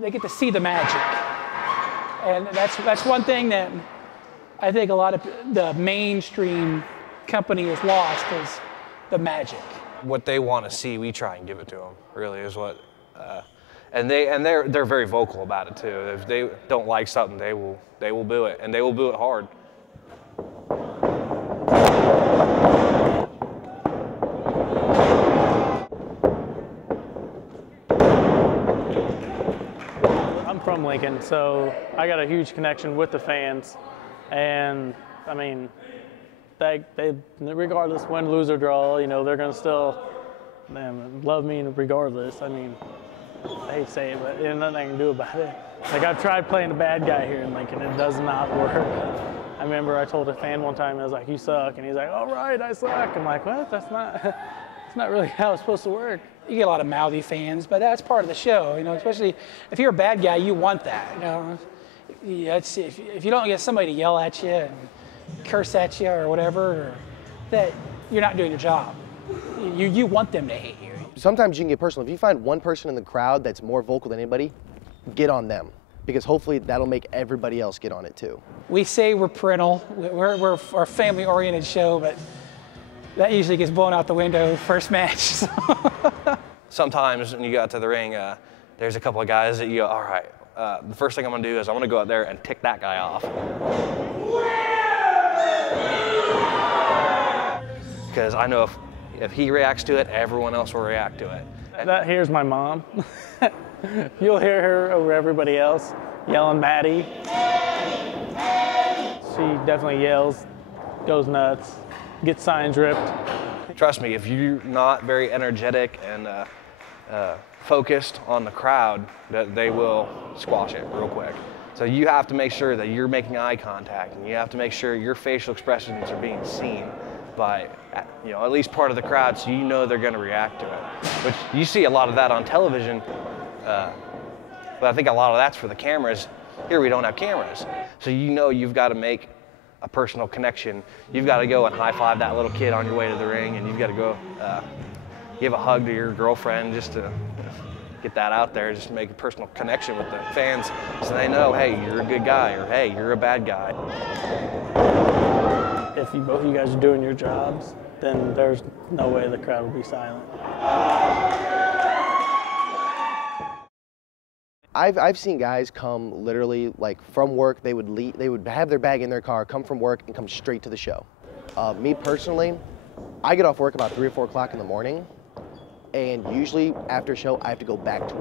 they get to see the magic. And that's one thing that I think a lot of the mainstream company has lost is the magic. What they want to see, we try and give it to them. Really is what, and they're very vocal about it too. If they don't like something, they will boo it, and they will boo it hard. I'm from Lincoln, so I got a huge connection with the fans, and I mean, they regardless win, lose or draw, you know, they're gonna still love me regardless. I mean, I hate to say it, but there's nothing I can do about it. Like, I've tried playing the bad guy here in Lincoln, it does not work. I remember I told a fan one time, I was like, "You suck," and he's like, "All right, I suck." I'm like, "What? That's not really how it's supposed to work." You get a lot of mouthy fans, but that's part of the show, you know, especially if you're a bad guy, you want that, you know. If you don't get somebody to yell at you and curse at you or whatever, or that you're not doing your job. You want them to hate you. Sometimes you can get personal. If you find one person in the crowd that's more vocal than anybody, get on them, because hopefully that'll make everybody else get on it too. We say we're parental, we're a family-oriented show, but that usually gets blown out the window first match. So. Sometimes when you go out to the ring, there's a couple of guys that you go, "All right, the first thing I'm gonna do is I'm gonna go out there and tick that guy off." Because I know if he reacts to it, everyone else will react to it. Here's my mom. You'll hear her over everybody else yelling Maddie. She definitely yells, goes nuts, gets signs ripped. Trust me, if you're not very energetic and focused on the crowd, that they will squash it real quick. So you have to make sure that you're making eye contact, and you have to make sure your facial expressions are being seen by, you know, at least part of the crowd, so you know they're going to react to it. Which you see a lot of that on television, but I think a lot of that's for the cameras. Here we don't have cameras, so you know you've got to make a personal connection. You've got to go and high-five that little kid on your way to the ring, and you've got to go give a hug to your girlfriend just to get that out there, just make a personal connection with the fans so they know, hey, you're a good guy, or hey, you're a bad guy. If both of you guys are doing your jobs, then there's no way the crowd will be silent. I've seen guys come literally like from work. They would have their bag in their car, come from work, and come straight to the show. Me personally, I get off work about 3 or 4 o'clock in the morning, and usually after show I have to go back to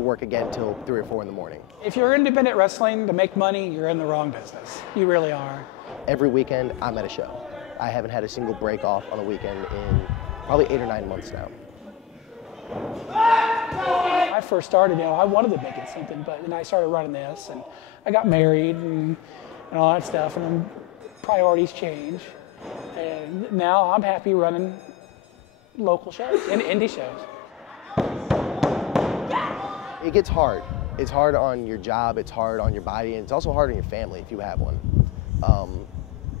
work again till 3 or 4 in the morning. If you're independent wrestling to make money, you're in the wrong business. You really are. Every weekend I'm at a show. I haven't had a single break off on a weekend in probably 8 or 9 months now. I first started, you know, I wanted to make it something, but then I started running this, and I got married and all that stuff, and then priorities change. And now I'm happy running local shows and indie shows. It gets hard. It's hard on your job, it's hard on your body, and it's also hard on your family if you have one.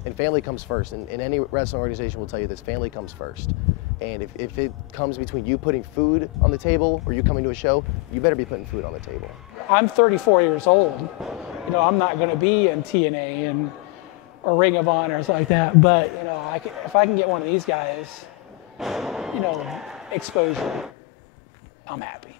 And family comes first, and any wrestling organization will tell you this, family comes first. And if it comes between you putting food on the table or you coming to a show, you better be putting food on the table. I'm 34 years old. You know, I'm not going to be in TNA or Ring of Honor or something like that, but you know, if I can get one of these guys, you know, exposure, I'm happy.